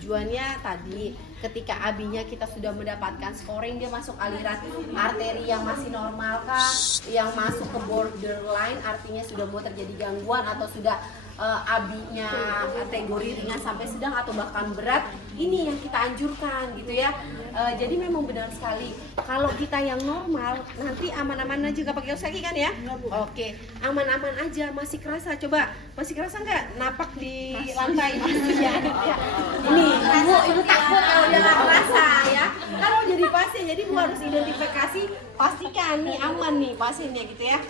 tujuannya tadi ketika AB-nya kita sudah mendapatkan scoring, dia masuk aliran arteri yang masih normal kah, yang masuk ke borderline artinya sudah mau terjadi gangguan atau sudah AB-nya kategori ringan sampai sedang atau bahkan berat, ini yang kita anjurkan gitu ya. Jadi memang benar sekali kalau kita yang normal nanti aman-aman aja, gak pakai kaos kaki kan ya? Oke, aman-aman aja, masih kerasa, coba masih kerasa nggak napak di lantai masih ya? Ini ibu takut kalau dia nggak kerasa ya. Kalau jadi pasien, jadi ibu harus identifikasi, pastikan nih aman nih pasiennya gitu ya.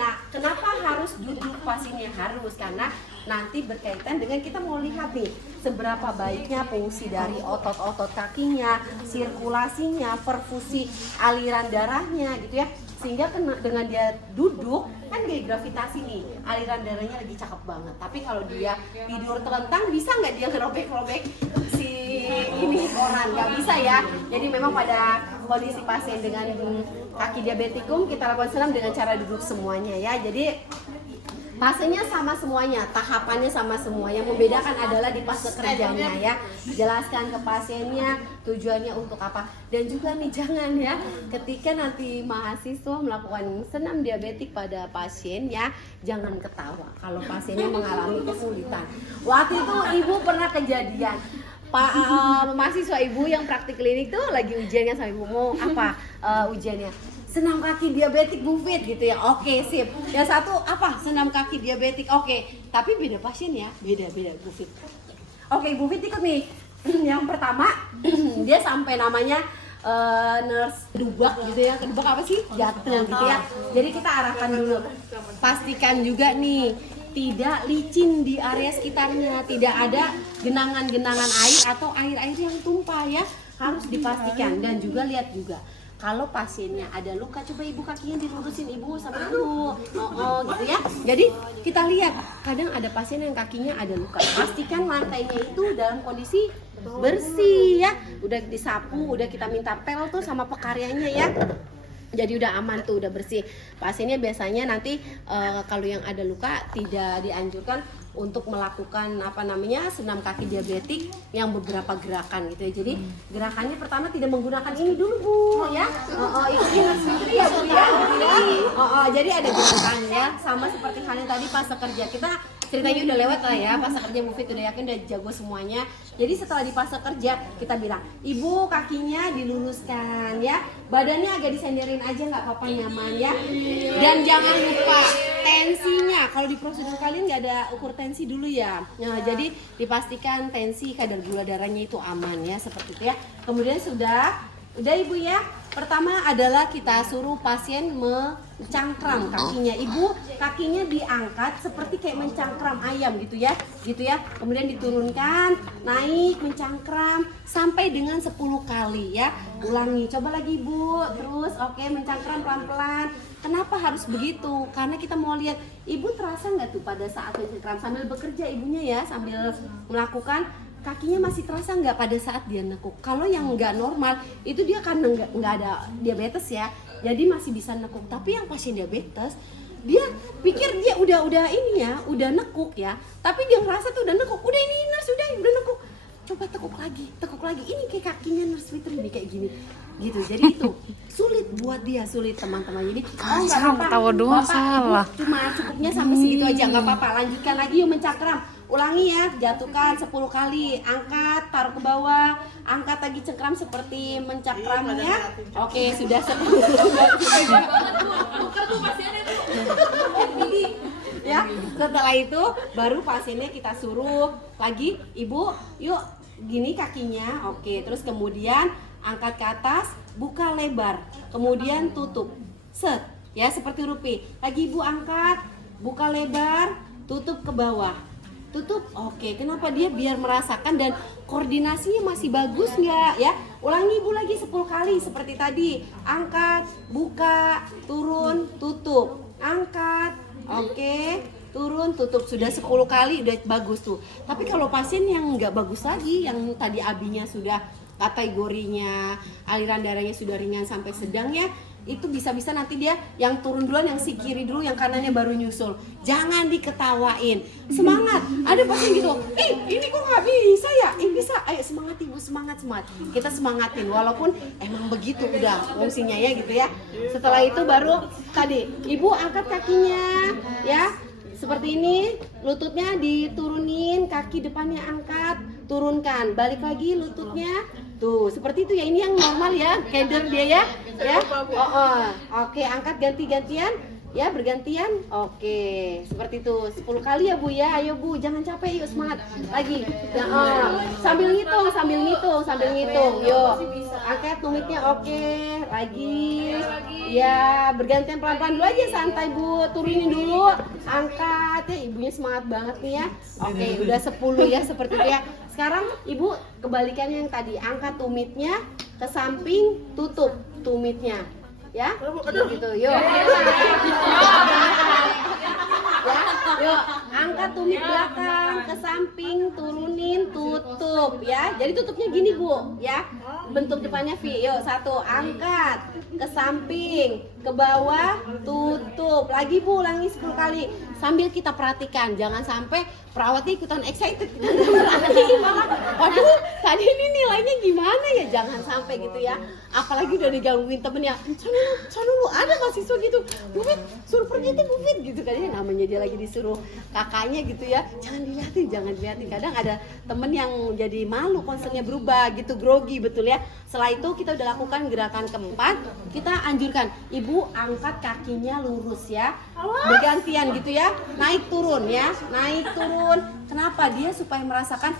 Nah, kenapa harus duduk pasiennya? Harus karena nanti berkaitan dengan kita mau lihat nih seberapa baiknya fungsi dari otot-otot kakinya, sirkulasinya, perfusi aliran darahnya gitu ya. Sehingga dengan dia duduk kan gaya gravitasi nih, aliran darahnya lagi cakep banget. Tapi kalau dia tidur telentang, bisa nggak dia ngerobek-robek si ini koran? Nggak bisa ya. Jadi memang pada kondisi pasien dengan kaki diabetikum kita lakukan senam dengan cara duduk semuanya ya. Jadi fasenya sama semuanya, tahapannya sama semua. Yang membedakan adalah di fase kerjanya ya. Jelaskan ke pasiennya tujuannya untuk apa. Dan juga nih jangan ya, ketika nanti mahasiswa melakukan senam diabetik pada pasien ya, jangan ketawa kalau pasiennya mengalami kesulitan. Waktu itu ibu pernah kejadian, Pak mahasiswa ibu yang praktik klinik tuh lagi ujiannya sama ibu, mau apa ujiannya? Senam kaki diabetik Bu Fit gitu ya. Oke, sip. Yang satu apa? Senam kaki diabetik. Oke, tapi beda pasien ya. Beda Bu Fit. Oke, Bu Fit ikut nih. Yang pertama dia sampai namanya nurse dubak gitu ya. Kedubak apa sih? Gatel gitu ya. Jadi kita arahkan dulu. Pastikan juga nih tidak licin di area sekitarnya, tidak ada genangan-genangan air atau air-air yang tumpah ya. Harus dipastikan dan juga lihat juga kalau pasiennya ada luka, coba ibu kakinya dilurusin ibu sama ibu, gitu ya. Jadi kita lihat, kadang ada pasien yang kakinya ada luka. Pastikan lantainya itu dalam kondisi bersih ya. Udah disapu, udah kita minta pel tuh sama pekaryanya ya. Jadi udah aman tuh, udah bersih. Pasiennya biasanya nanti kalau yang ada luka tidak dianjurkan untuk melakukan senam kaki diabetik yang beberapa gerakan gitu ya. Jadi gerakannya pertama tidak menggunakan ini dulu Bu ya. Ini ya Bu ya. Jadi ada gerakan ya, sama seperti halnya tadi pas kerja kita ceritanya udah lewat lah ya, pas kerja Bu Fit udah yakin udah jago semuanya. Jadi setelah di fase kerja kita bilang, ibu kakinya diluruskan ya, badannya agak disenderin aja nggak apa-apa, nyaman ya. Dan jangan lupa tensinya, kalau di prosedur kalian nggak ada ukur tensi dulu ya. Nah, jadi dipastikan tensi kadar gula darahnya itu aman ya, seperti itu ya. Kemudian udah ibu ya. Pertama adalah kita suruh pasien mencangkram kakinya. Ibu kakinya diangkat seperti kayak mencangkram ayam gitu ya. Kemudian diturunkan, naik, mencangkram sampai dengan 10 kali ya. Ulangi, coba lagi ibu. Terus oke, mencangkram pelan-pelan. Kenapa harus begitu? Karena kita mau lihat ibu terasa nggak tuh pada saat mencangkram sambil bekerja ibunya ya, sambil melakukan kakinya masih terasa nggak pada saat dia nekuk. Kalau yang nggak normal itu dia karena nggak ada diabetes ya, jadi masih bisa nekuk. Tapi yang pasien diabetes dia pikir dia udah ini ya, udah nekuk ya, tapi dia ngerasa tuh udah nekuk, udah ini nurse udah nekuk. Coba tekuk lagi, ini kayak kakinya nurse Fitri nih kayak gini gitu. Jadi itu sulit buat dia, sulit teman-teman. Jadi nggak apa-apa, tahu doang salah. Cuma cukupnya sampai segitu aja, nggak apa-apa. Lanjutkan lagi yuk mencakram. Ulangi ya, jatuhkan 10 kali, angkat, taruh ke bawah, angkat lagi cengkram seperti mencakramnya. Oke, sudah 10. Ya, setelah itu baru pasiennya kita suruh lagi, ibu, yuk gini kakinya. Oke, terus kemudian angkat ke atas, buka lebar, kemudian tutup. Set, ya seperti rupi. Lagi ibu angkat, buka lebar, tutup ke bawah. Tutup, oke. Kenapa dia biar merasakan dan koordinasinya masih bagus nggak ya? Ulangi ibu lagi 10 kali seperti tadi. Angkat, buka, turun, tutup. Angkat, oke. Turun, tutup. Sudah 10 kali, udah bagus tuh. Tapi kalau pasien yang nggak bagus lagi, yang tadi AB-nya sudah kategorinya aliran darahnya sudah ringan sampai sedang ya, itu bisa-bisa nanti dia yang turun duluan, yang si kiri dulu, yang kanannya baru nyusul. Jangan diketawain, semangat. Ada pasien gitu, ini kok nggak bisa ya? Bisa, ayo semangat. Ibu, semangat. Kita semangatin walaupun emang begitu udah fungsinya ya gitu ya. Setelah itu baru tadi Ibu angkat kakinya ya. Seperti ini, lututnya diturunin, kaki depannya angkat, turunkan, balik lagi lututnya. Tuh, seperti itu ya. Ini yang normal ya, keder dia ya. Ya. Oke, angkat ganti-gantian. Ya, bergantian. Oke, seperti itu 10 kali ya Bu ya. Ayo Bu, jangan capek, yuk semangat. Lagi. Nah, sambil ngitung. Yuk. Angkat tumitnya. Oke, lagi. Ya, bergantian pelan-pelan dulu aja, santai Bu. Turunin dulu. Angkat ya, ibunya semangat banget nih ya. Oke, udah 10 ya seperti itu ya. Sekarang Ibu kebalikannya yang tadi, angkat tumitnya ke samping, tutup tumitnya. Ya, gitu. Yuk. Ya, yuk, angkat tumit belakang ke samping, turunin, tutup ya. Jadi tutupnya gini Bu, ya. Bentuk depannya V. Yuk, 1, angkat ke samping, ke bawah, tutup. Lagi Bu, ulangi 10 kali. Sambil kita perhatikan, jangan sampai perawatnya ikutan excited. Waduh, tadi ini nilainya gimana ya? Jangan sampai gitu ya. Apalagi udah digangguin temennya. Sana lu ada mahasiswa gitu. Bu Fit, suruh pergi tuh Bu Fit gitu kan ya. Namanya dia lagi disuruh kakaknya gitu ya. Jangan dilihatin. Kadang ada temen yang jadi malu, concernnya berubah gitu, grogi betul ya. Setelah itu kita udah lakukan gerakan keempat. Kita anjurkan, Ibu angkat kakinya lurus ya. Bergantian gitu ya. Naik turun ya. Kenapa? Dia supaya merasakan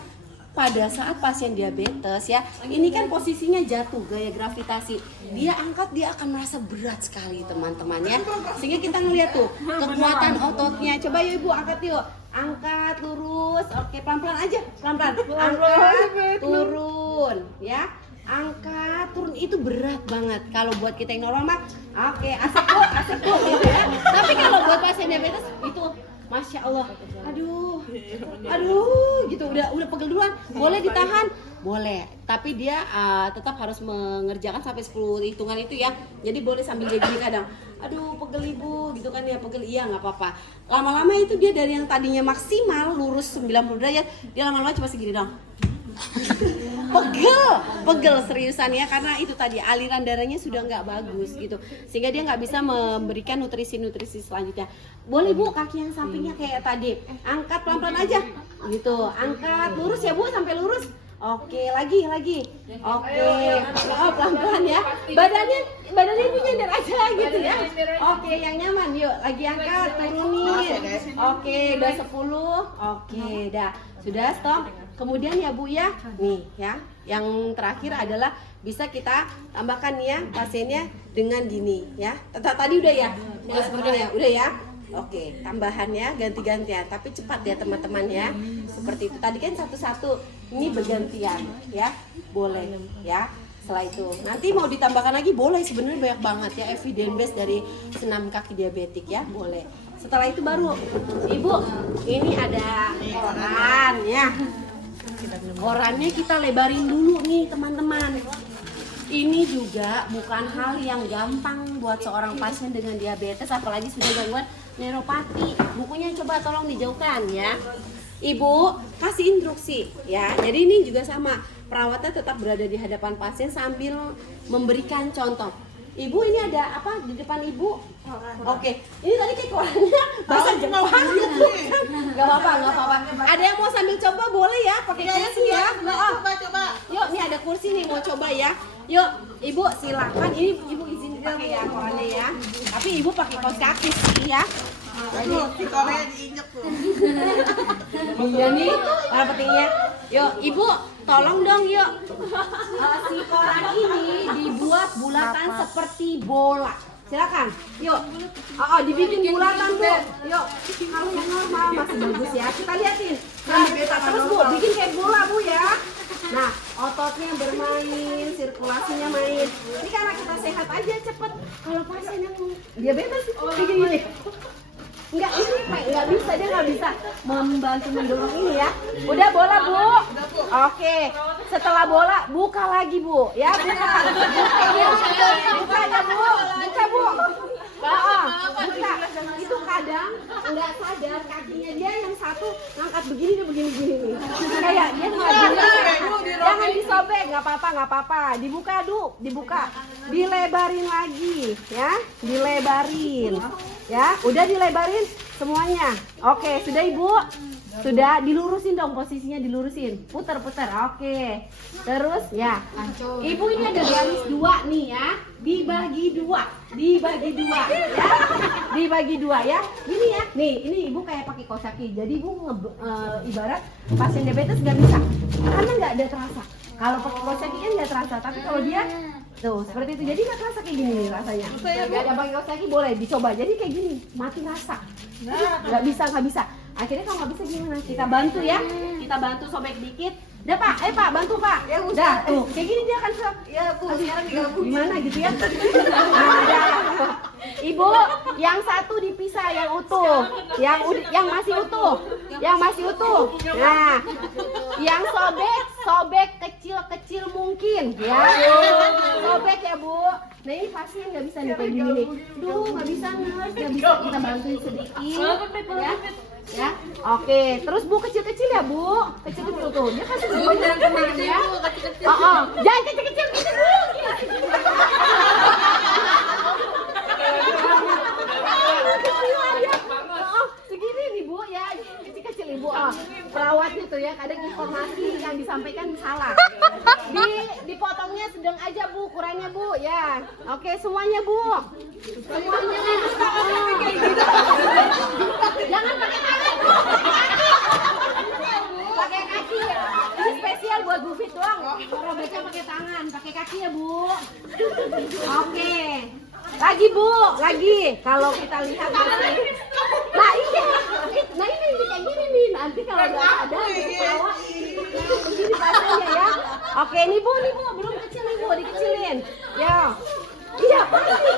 pada saat pasien diabetes ya, ini kan posisinya jatuh, gaya gravitasi. Dia angkat, dia akan merasa berat sekali teman-teman ya. Sehingga kita ngeliat tuh kekuatan ototnya. Coba yuk Ibu angkat yuk. Angkat lurus. Oke, pelan-pelan aja. Pelan-pelan. Angkat, turun ya. Angkat, turun, itu berat banget. Kalau buat kita yang normal mah oke, asik Bu gitu ya. Tapi kalau buat pasien diabetes itu Masya Allah, aduh, gitu udah pegel duluan. Boleh ditahan, boleh. Tapi dia tetap harus mengerjakan sampai 10 hitungan itu ya. Jadi boleh sambil dia gini kadang. Aduh, pegel Ibu, gitu kan ya, pegel iya nggak apa-apa. Lama-lama itu dia dari yang tadinya maksimal lurus 90 derajat, dia lama-lama cuma segini dong. Pegel seriusan ya, karena itu tadi aliran darahnya sudah nggak bagus gitu, sehingga dia nggak bisa memberikan nutrisi selanjutnya. Boleh Bu, kaki yang sampingnya kayak tadi, angkat pelan-pelan aja gitu, angkat lurus ya Bu, sampai lurus. Oke, lagi. Oke, pelan-pelan ya. Badannya Ibu nyender aja gitu ya. Oke, yang nyaman. Yuk, lagi angkat, turunin. Oke, udah 10. Oke, dah. Sudah, stop. Kemudian ya Bu ya, nih ya. Yang terakhir adalah bisa kita tambahkan ya pasiennya dengan gini ya. Tadi udah ya? Udah ya? Oke, tambahan ya, ganti-gantian, tapi cepat ya teman-teman ya. Seperti itu. Tadi kan satu-satu, ini bergantian ya. Boleh ya. Setelah itu nanti mau ditambahkan lagi boleh, sebenarnya banyak banget ya evidence base dari senam kaki diabetik ya, boleh. Setelah itu baru Ibu, ini ada koran ya. Korannya kita lebarin dulu nih teman-teman. Ini juga bukan hal yang gampang buat seorang pasien dengan diabetes, apalagi sudah gangguan neuropati. Bukunya coba tolong dijauhkan ya. Ibu kasih instruksi ya. Jadi ini juga sama, perawatnya tetap berada di hadapan pasien sambil memberikan contoh. Ibu, ini ada apa di depan Ibu? Oke, ini tadi kayak korannya bahasa Jepang. Gak apa-apa. Ada yang mau sambil coba boleh ya, pakai kursi ya. Coba. Yuk, ini ada kursi nih, mau coba ya. Yuk, Ibu silakan. Ini Ibu izin pakai ya korannya ya. Tapi Ibu pakai kaos kaki sih ya. Si korannya diinjek tuh. Iya nih, para pentingnya. Yuk, Ibu, tolong dong yuk. Si koran ini dibuat bulatan seperti bola. Silakan, yuk. Dibikin bulatan Bu. Yuk, kalau yang normal masih bagus ya. Kita liatin. Terus Bu, bikin kayak bola Bu ya. Nah, ototnya bermain, sirkulasinya main. Ini karena kita sehat aja cepet. Kalau pasien yang diabetes begini. Nggak bisa, dia nggak bisa membantu mendorong ini ya. Udah bola Bu. Oke, setelah bola buka lagi Bu ya. Buka ya Bu. Buka. Itu kadang nggak sadar kakinya dia yang satu ngangkat begini nih. Kayak dia nggak jangan nggak apa-apa. Dibuka, dibuka. Dilebarin lagi, ya. Dilebarin. Ya, udah dilebarin semuanya. Oke, sudah Ibu? Sudah, dilurusin dong posisinya, dilurusin. Puter-puter. Oke. Terus ya. Ibu ini ada garis 2 nih ya. Dibagi dua ya. Dibagi 2 ya. Gini ya. Nih, ini Ibu kayak pakai kaos kaki. Jadi Ibu ibarat pasien diabetes nggak bisa. Karena nggak ada terasa. Kalau pakai kaos kaki kan nggak terasa, tapi kalau dia tuh seperti itu, jadi nggak terasa kayak gini nih rasanya. Nggak ada pakai kaos kaki boleh dicoba. Jadi kayak gini, mati rasa. Nggak bisa. Akhirnya kalau nggak bisa gimana? Kita bantu ya. Kita bantu sobek dikit. Udah Pak, Pak bantu Pak. Ya udah, tuh kayak gini dia akan Ya Bu, sekarang digabung. gimana gitu ya. Ibu, yang satu dipisah, yang utuh, yang masih utuh. Nah, yang sobek kecil mungkin ya. Sobek ya Bu. Nah ini pasien nggak bisa nih kayak gini nih. Duh nggak bisa nurse, nggak bisa, kita bantuin sedikit. Ya, oke. Terus Bu kecil-kecil ya Bu, kecil-kecil tuh. Dia kasih Bu jangan kemana ya. Jangan kecil-kecil gitu Bu. Segini nih Bu ya, kecil-kecil Ibu. Perawatnya tuh ya, kadang informasi yang disampaikan salah. Dipotongnya sedang aja Bu, ukurannya Bu ya. Oke, semuanya Bu. Semuanya. Jangan pakai tangan Bu. Pakai kaki. Ini spesial buat Bu Fit doang. Kalau baca pakai tangan, pakai kaki ya Bu. Oke. Lagi Bu, lagi. Kalau kita lihat nah ini kayak gini nih. Nanti kalau nggak ada bawa begini pasnya ya. Oke, nih Bu, belum kecil nih Bu, dikecilin. Ya. Iya,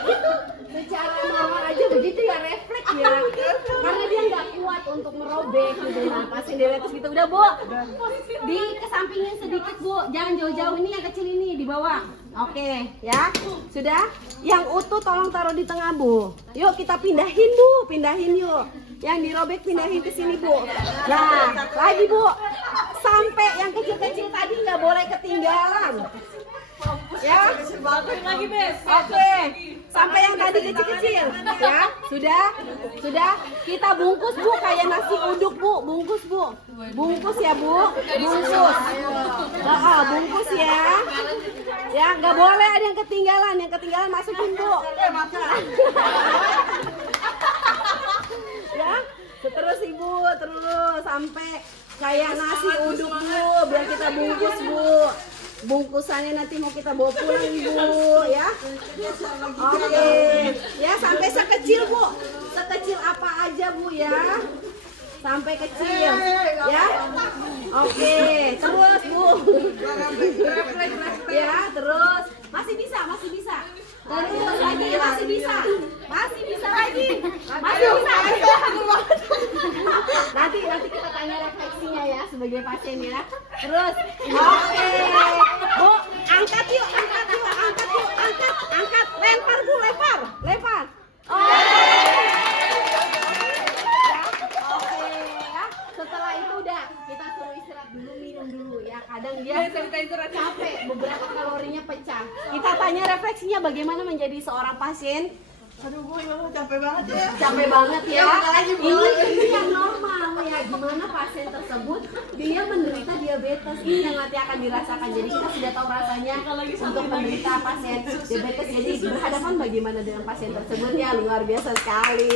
gitu. Secara normal aja begitu ya, refleks ya. Karena dia nggak kuat untuk merobek gitu. Nah, pasien diabetes gitu. Udah Bu, kesampingin sedikit Bu. Jangan jauh-jauh, ini yang kecil ini di bawah. Oke, ya. Sudah? Yang utuh tolong taruh di tengah Bu. Yuk kita pindahin Bu, pindahin yuk. Yang dirobek pindahin ke sini Bu. Nah, lagi Bu. Sampai yang kecil-kecil tadi nggak boleh ketinggalan. Ya, lagi Bes. oke. Sampai yang tadi kecil-kecil, ya. Sudah. Kita bungkus Bu, kayak nasi uduk Bu. Bungkus Bu. Bungkus ya Bu. Bungkus. Bungkus ya. Ya, nggak boleh ada yang ketinggalan. Yang ketinggalan masukin Bu. Ya, terus Ibu, terus sampai kayak nasi uduk Bu. Biar kita bungkus Bu. Bungkusannya nanti mau kita bawa pulang Ibu ya. Oke. Ya sampai sekecil Bu. Sekecil apa aja Bu ya. Sampai kecil ya. Oke, terus Bu. Ya, terus masih bisa. Terus lagi masih bisa lagi. Nanti kita tanya refleksinya ya sebagai pasien ya. Terus, oke. Bu, angkat yuk. Lempar Bu, lempar. Oke ya. Setelah itu udah kita suruh istirahat dulu, minum dulu ya. Kadang dia capek, beberapa kalorinya pecah. Kita tanya refleksinya bagaimana menjadi seorang pasien. Aduh Bu, Ibu capek banget ya. Capek banget ya. Lagi Ini yang normal ya. Gimana pasien tersebut dia menderita diabetes. Ini yang nanti akan dirasakan. Jadi kita sudah tahu rasanya untuk menderita pasien diabetes. Jadi berhadapan bagaimana dengan pasien tersebut ya, luar biasa sekali.